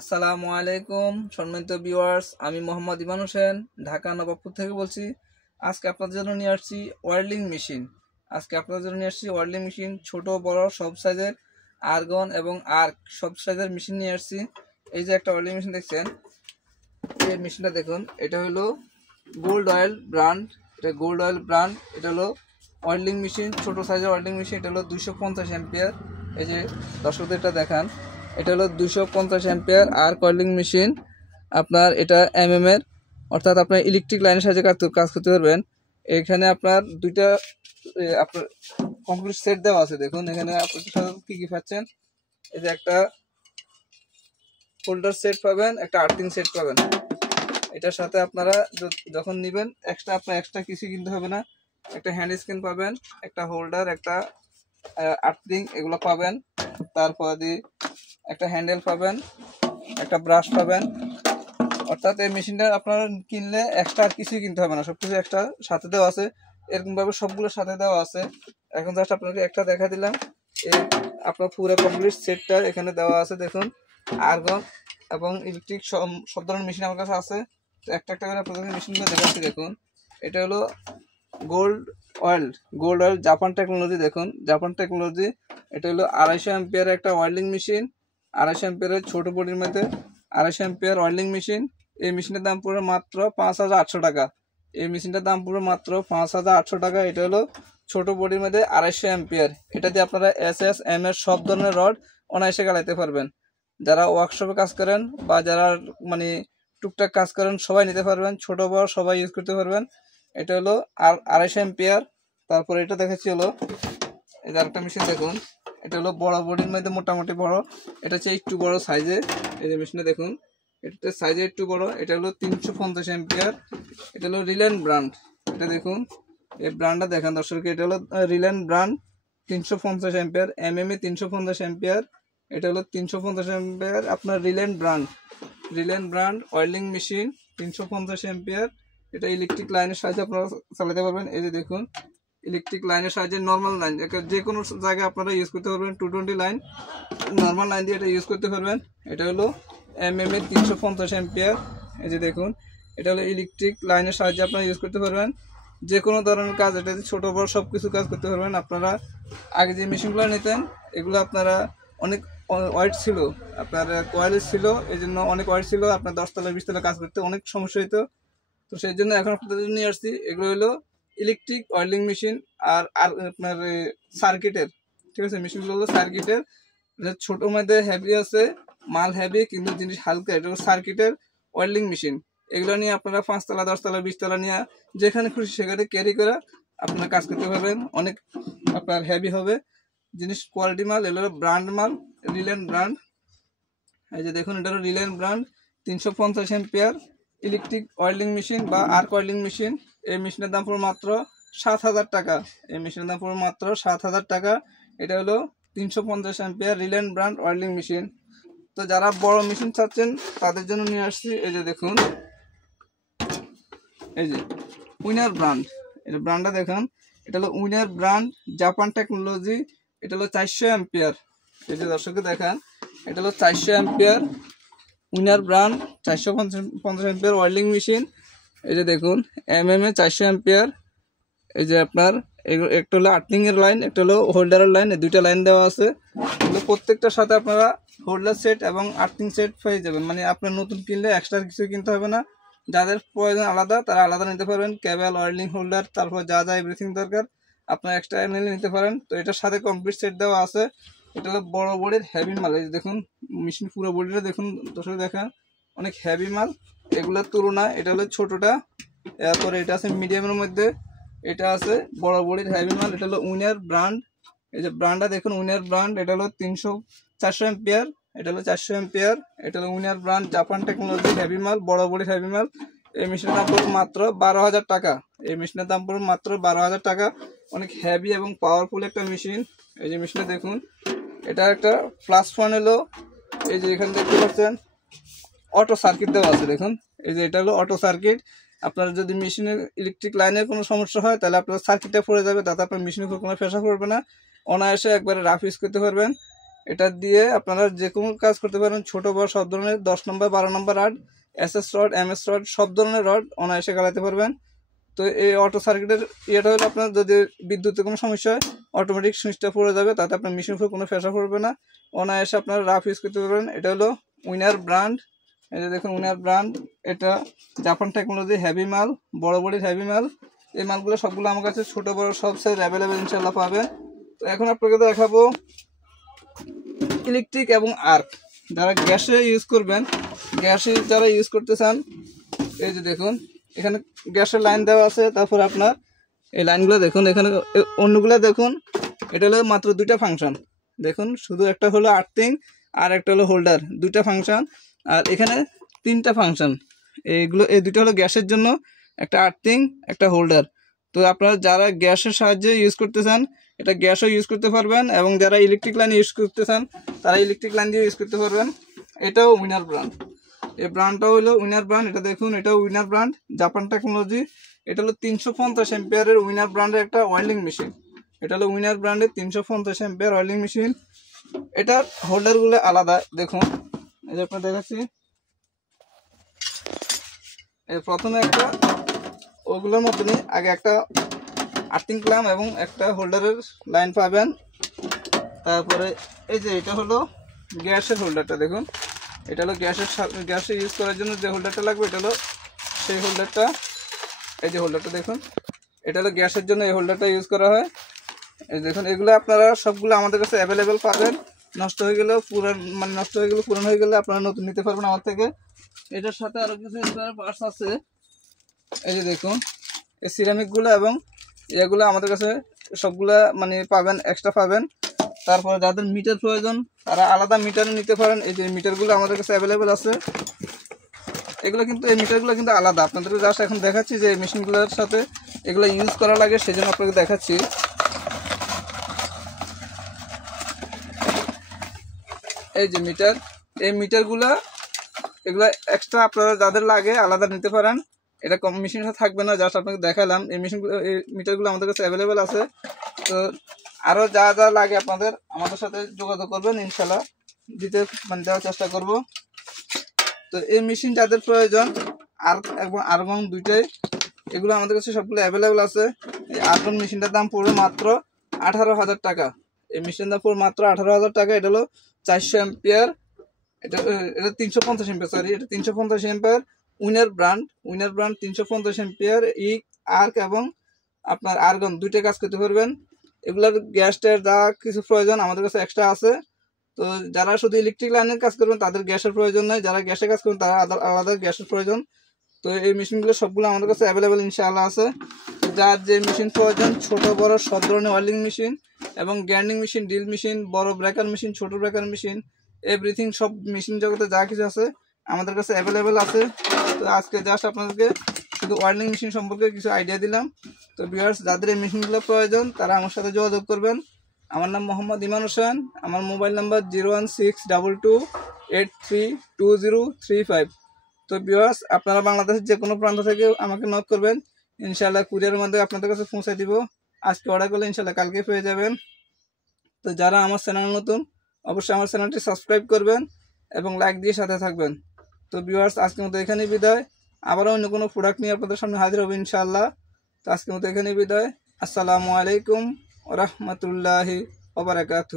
আসসালামু আলাইকুম সম্মানিত ভিউয়ার্স, আমি মোহাম্মদ ইমান হোসেন ঢাকা নবাবপুর থেকে বলছি। আজকে আপনাদের জন্য নিয়ে আসছি ওয়েল্ডিং মেশিন ছোট বড় সব সাইজের আর্গন এবং আর্ক সব সাইজের মেশিন নিয়ে আসছি। এই যে একটা ওয়েল্ডিং মেশিন দেখছেন, এই মেশিনটা দেখুন, এটা হলো গোল্ড অয়েল ব্র্যান্ড। এটা হলো ওয়েল্ডিং মেশিন, ছোট সাইজের ওয়েল্ডিং মেশিন। এটা হলো 250 অ্যাম্পিয়ার। এই যে দর্শকদের এটা দেখান, এটা হলো 250 অ্যাম্পিয়ার আর ওয়েল্ডিং মেশিন। আপনার এটা এর, অর্থাৎ আপনার ইলেকট্রিক লাইনের সাহায্যে কাজ করতে পারবেন। এখানে আপনার দুইটা আপনার কমপ্লিট সেট দেওয়া আছে। দেখুন এখানে আপনি কি কি পাচ্ছেন। এই যে একটা হোল্ডার সেট পাবেন, একটা আর্থিং সেট পাবেন। এটার সাথে আপনারা যখন নেবেন এক্সট্রা কিছু কিনতে হবে না। একটা হ্যান্ড স্ক্রিন পাবেন, একটা হোল্ডার, একটা আর্থিং এগুলো পাবেন। তারপর দিয়ে একটা হ্যান্ডেল পাবেন, একটা ব্রাশ পাবেন। অর্থাৎ এই মেশিনটা আপনারা কিনলে এক্সট্রা আর কিছুই কিনতে হবে না, সবকিছু এক্সট্রা সাথে দেওয়া আছে। এরকম ভাবে সবগুলো সাথে দেওয়া আছে। এখন জাস্ট আপনাকে একটা দেখা দিলাম। এই আপনার পুরো কমপ্লিট সেটটা এখানে দেওয়া আছে। দেখুন আর্গন এবং ইলেকট্রিক সব ধরনের মেশিন আমার কাছে আছে। একটা একটা করে আপনাদের মেশিনগুলো দেখাচ্ছি। দেখুন এটা হলো গোল্ড অয়েল জাপান টেকনোলজি। দেখুন জাপান টেকনোলজি, এটা হলো 250 অ্যাম্পিয়ার একটা ওয়েল্ডিং মেশিন। 250 অ্যাম্পিয়ারের ছোট বডির মধ্যে 250 অ্যাম্পিয়ার ওয়েল্ডিং মেশিন। এই মেশিনের দাম পড়বে মাত্র 5,800 টাকা। এই মেশিনটার দাম পড়বে মাত্র 5,800 টাকা। এটা হলো ছোট বডির মধ্যে 250 অ্যাম্পিয়ার। এটা দিয়ে আপনারা এম এর সব ধরনের রড অনায়াসে গালাইতে পারবেন। যারা ওয়ার্কশপে কাজ করেন বা যারা মানে টুকটাক কাজ করেন সবাই নিতে পারবেন, ছোট বড় সবাই ইউজ করতে পারবেন। এটা হলো 250 অ্যাম্পিয়ার। তারপরে এটা দেখাচ্ছি হলো এই যে আরেকটা মেশিন। দেখুন এটা হলো বড় বডির মধ্যে মোটামুটি বড়, এটা হচ্ছে একটু বড় সাইজে। এই যে মেশিনটা দেখুন, এটা সাইজে একটু বড়। এটা হলো 350 অ্যাম্পিয়ার। এটা হলো রিলায়েন্স ব্র্যান্ড। এটা দেখুন এই ব্র্যান্ডটা দেখেন দর্শককে, এটা হলো রিলায়েন্স ব্র্যান্ড 350 অ্যাম্পিয়ার, এ 350 অ্যাম্পিয়ার। এটা হলো 350 অ্যাম্পিয়ার আপনার Reliance brand welding machine 350 ampere. এটা ইলেকট্রিক লাইনের সাহায্যে আপনারা চালাতে পারবেন। এই যে দেখুন ইলেকট্রিক লাইনের সাহায্যে নর্মাল লাইন যে কোনো জায়গায় আপনারা ইউজ করতে পারবেন। 220 লাইন নর্মাল লাইন দিয়ে এটা ইউজ করতে পারবেন। এটা হলো এর 350 অ্যাম্পিয়ার। এই যে দেখুন এটা হলো ইলেকট্রিক লাইনের সাহায্যে আপনারা ইউজ করতে পারবেন যে কোনো ধরনের কাজ। এটা ছোট বড় সব কিছু কাজ করতে পারবেন। আপনারা আগে যে মেশিনগুলো নিতেন এগুলো আপনারা অনেক ওয়েট ছিল, আপনার কয়েল ছিল, এই জন্য অনেক ওয়েট ছিল, আপনার 10 তলা 20 তলা কাজ করতে অনেক সমস্যা হতো। তো সেই জন্য এখন আপনাদের জন্য নিয়ে আসছি এগুলো হলো ইলেকট্রিক ওয়েল্ডিং মেশিন আর আপনার সার্কিটের। ঠিক আছে, মেশিনগুলো হলো সার্কিটের, ছোট মধ্যে হেভি আছে, মাল হেভি কিন্তু জিনিস হালকা। এটা হলো সার্কিটের ওয়েল্ডিং মেশিন। এগুলো নিয়ে আপনারা 5 তলা 10 তলা 20 তলা নিয়ে যেখানে খুশি সেখানে ক্যারি করে আপনারা কাজ করতে পারবেন। অনেক আপনার হেভি হবে জিনিস, কোয়ালিটি মাল। এগুলো ব্র্যান্ড মাল, রিলায়েন্স ব্র্যান্ড। এই যে দেখুন এটা হলো Reliance brand 350 ampere electric welding machine বা আর্ক ওয়েল্ডিং মেশিন। এই মেশিনের দাম পড়বে মাত্র 7,000 টাকা। এই মেশিনের দাম পড়বে মাত্র 7,000 টাকা। এটা হলো 350 ampere Reliance brand welding machine. তো যারা বড় মেশিন চাচ্ছেন তাদের জন্য নিয়ে আসছি। এই যে দেখুন এই যে উইনার ব্র্যান্ড, এটা ব্র্যান্ডটা দেখুন, এটা হলো উইনার ব্র্যান্ড জাপান টেকনোলজি। এটা হলো 400 অ্যাম্পিয়ার। এই যে দর্শককে দেখান, এটা হলো 400 ampere winner brand 450 ampere welding machine. এই যে দেখুন এ 400 অ্যাম্পিয়ার। এই যে আপনার একটা হলো আর্থিং এর লাইন, একটা হলো হোল্ডারের লাইন, এই দুইটা লাইন দেওয়া আছে। এগুলো প্রত্যেকটার সাথে আপনারা হোল্ডার সেট এবং আর্থিং সেট পেয়ে যাবেন। মানে আপনার নতুন কিনলে এক্সট্রা কিছু কিনতে হবে না। যাদের প্রয়োজন আলাদা তারা আলাদা নিতে পারবেন। কেবল, ওয়েল্ডিং, হোল্ডার, তারপর যা যা এভরিথিং দরকার আপনার এক্সট্রা নিলে নিতে পারেন। তো এটার সাথে কমপ্লিট সেট দেওয়া আছে। এটা হলো বড় বডির হেভি মাল। এই দেখুন মেশিন পুরো বডিটা দেখুন, দর্শক দেখেন অনেক হেভি মাল। এগুলোর তুলনায় এটা হলো ছোটটা। এরপরে এটা আছে মিডিয়ামের মধ্যে, এটা আছে বড় বডির হেভি মাল। এটা হলো উইনার ব্র্যান্ড। এই যে ব্র্যান্ডটা দেখুন উইনার ব্র্যান্ড। এটা হলো 400 অ্যাম্পিয়ার। এটা হলো 400 অ্যাম্পিয়ার। এটা হলো winner brand Japan technology heavy মাল, বড় বডির হেভি মাল। এই মেশিনের দাম পড়বে মাত্র 12,000 টাকা। এই মেশিনের দাম পড়বে মাত্র 12,000 টাকা। অনেক হেভি এবং পাওয়ারফুল একটা মেশিন। এই যে মেশিনটা দেখুন, এটা একটা প্লাস পয়েন্ট হলো এই যে এখানে দেখতে পাচ্ছেন অটো সার্কিট দেওয়া আছে। দেখুন এই যে এটা হলো অটো সার্কিট। আপনার যদি মেশিনের ইলেকট্রিক লাইনের কোনো সমস্যা হয় তাহলে আপনার সার্কিটটা পড়ে যাবে, তাতে আপনার মেশিনের উপর কোনো প্রেশার পড়বে না, অনায়াসে একবারে রাফ ইউজ করতে পারবেন। এটা দিয়ে আপনারা যে কোনো কাজ করতে পারেন, ছোট বড় সব ধরনের 10 নম্বর 12 নম্বর rod, SS rod, MS rod, সব ধরনের রড অনায়াসে গালাতে পারবেন। তো এই অটো সার্কিটের ইয়েটা হলো আপনার যদি বিদ্যুতের কোনো সমস্যা হয় অটোমেটিক সুইচটা পড়ে যাবে, তাতে আপনার মেশিন উপর কোনো প্রেশার পড়বে না, অনায়াসে আপনারা রাফ ইউজ করতে পারবেন। এটা হলো উইনার ব্র্যান্ড, এই যে দেখুন উইনার ব্র্যান্ড, এটা জাপান টেকনোলজি হেভি মাল, বড় বড়ির হেভি মাল। এই মালগুলো সবগুলো আমার কাছে ছোট বড় সব সাইজ অ্যাভেলেবেল ইনশাল্লাহ পাবেন। তো এখন আপনাকে দেখাবো ইলেকট্রিক এবং আর্ক, যারা গ্যাসে ইউজ করবেন, গ্যাসে যারা ইউজ করতে চান, এই যে দেখুন এখানে গ্যাসের লাইন দেওয়া আছে। তারপর আপনার এই লাইনগুলো দেখুন, এখানে অন্যগুলো দেখুন, এটা হলো মাত্র দুইটা ফাংশন। দেখুন শুধু একটা হলো আর্থিং আর একটা হলো হোল্ডার, দুইটা ফাংশন। আর এখানে তিনটা ফাংশন, এইগুলো এই দুটো হলো গ্যাসের জন্য, একটা আর্থিং একটা হোল্ডার। তো আপনারা যারা গ্যাসের সাহায্যে ইউজ করতে চান এটা গ্যাসও ইউজ করতে পারবেন, এবং যারা ইলেকট্রিক লাইন ইউজ করতে চান তারা ইলেকট্রিক লাইন দিয়ে ইউজ করতে পারবেন। এটাও উইনার ব্র্যান্ড, এই ব্র্যান্ডটাও হলো উইনার ব্র্যান্ড। এটা দেখুন এটাও উইনার ব্র্যান্ড, জাপান টেকনোলজি। এটা হলো 350 এম্পিয়ারের উইনার ব্র্যান্ডের একটা ওয়েল্ডিং মেশিন। এটা হলো উইনার ব্র্যান্ডের 350 এম্পিয়ার ওয়েল্ডিং মেশিন। এটার হোল্ডারগুলো আলাদা, দেখুন এই যে আপনার দেখাচ্ছি। এই প্রথমে একটা ওগুলোর মতনই আগে একটা আর্থিং ক্ল্যাম্প এবং একটা হোল্ডারের লাইন পাবেন। তারপরে এই যে এটা হলো গ্যাসের হোল্ডারটা, দেখুন এটা হলো গ্যাসে ইউজ করার জন্য যে হোল্ডারটা লাগবে, এটা হলো সেই হোল্ডারটা। এই যে হোল্ডারটা দেখুন, এটা হলো গ্যাসের জন্য এই হোল্ডারটা ইউজ করা হয়। এই দেখুন এগুলো আপনারা সবগুলো আমাদের কাছে অ্যাভেলেবেল পাবেন। নষ্ট হয়ে গেলেও পুরান হয়ে গেলে আপনারা নতুন নিতে পারবেন আমার থেকে। এটার সাথে আরও কিছু স্পেয়ার পার্টস আছে, এই যে দেখুন এই সিরামিকগুলো এবং এগুলো আমাদের কাছে সবগুলা পাবেন, এক্সট্রা পাবেন। তারপরে যাদের মিটার প্রয়োজন তারা আলাদা মিটারও নিতে পারেন। এই যে মিটারগুলো আমাদের কাছে অ্যাভেলেবেল আছে, এগুলো কিন্তু এই মিটারগুলো কিন্তু আলাদা। আপনাদেরকে জাস্ট এখন দেখাচ্ছি যে এই মেশিনগুলোর সাথে এগুলো ইউজ করা লাগে, সেজন্য আপনাকে দেখাচ্ছি। এই যে মিটার, এই মিটারগুলো এগুলো এক্সট্রা আপনারা যাদের লাগে আলাদা নিতে পারেন, এটা কম মেশিনের সাথে থাকবে না। জাস্ট আপনাকে দেখালাম এই মেশিনগুলো, এই মিটারগুলো আমাদের কাছে অ্যাভেলেবেল আছে। তো আরও যা যা লাগে আপনাদের আমাদের সাথে যোগাযোগ করবেন, ইনশাল্লাহ দেওয়ার চেষ্টা করব। তো এই মেশিন যাদের প্রয়োজন আর্গন দুইটাই, এগুলো আমাদের কাছে সবগুলো অ্যাভেলেবেল আছে। এই আর্গন মেশিনটার দাম পড়বে মাত্র 18,000 টাকা। এই মেশিনের দাম পড়বে মাত্র 18,000 টাকা। এটা হলো 400 এম্পিয়ার, এটা 350 এম্পিয়ার, সরি এটা 350 ampere winner brand 350 ampere arc এবং আপনার আর্গন দুইটা কাজ করতে পারবেন। এগুলোর গ্যাসটার যা কিছু প্রয়োজন আমাদের কাছে এক্সট্রা আছে। তো যারা শুধু ইলেকট্রিক লাইনের কাজ করবেন তাদের গ্যাসের প্রয়োজন নয়, যারা গ্যাসে কাজ করবেন তারা আলাদা গ্যাসের প্রয়োজন। তো এই মেশিনগুলো সবগুলো আমাদের কাছে অ্যাভেলেবেল ইনশাআল্লাহ আছে। যার যে মেশিন প্রয়োজন, ছোট বড় সব ধরনের ওয়েল্ডিং মেশিন এবং গ্রাইন্ডিং মেশিন, ড্রিল মেশিন, বড় ব্রেকার মেশিন, ছোট ব্রেকার মেশিন, এভরিথিং সব মেশিন জগতে যা কিছু আছে আমাদের কাছে অ্যাভেলেবেল আছে। তো আজকে জাস্ট আপনাদেরকে শুধু ওয়েল্ডিং মেশিন সম্পর্কে কিছু আইডিয়া দিলাম। তো ভিউয়ার্স যাদের এই মেশিনগুলো প্রয়োজন তারা আমার সাথে যোগাযোগ করবেন। আমার নাম মোহাম্মদ ইমান হোসেন, আমার মোবাইল নাম্বার 01622832035। তো ভিউয়ার্স আপনারা বাংলাদেশের যে কোনো প্রান্ত থেকে আমাকে নক করবেন, ইনশাআল্লাহ কুরিয়ারের মাধ্যমে আপনাদের কাছে পৌঁছে দিব। আজকে অর্ডার করলে ইনশাআল্লাহ কালকে পেয়ে যাবেন। তো যারা আমার চ্যানেল নতুন অবশ্যই আমার চ্যানেলটি সাবস্ক্রাইব করবেন এবং লাইক দিয়ে সাথে থাকবেন। তো ভিউয়ার্স আজকের মতো এখানেই বিদায়, আবারও অন্য কোনো প্রোডাক্ট নিয়ে আপনাদের সামনে হাজির হবে ইনশাআল্লাহ। তো আজকের মতো এখানেই বিদায়। আসসালামু আলাইকুম ওয়া রাহমাতুল্লাহি ওয়া বারাকাতুহু।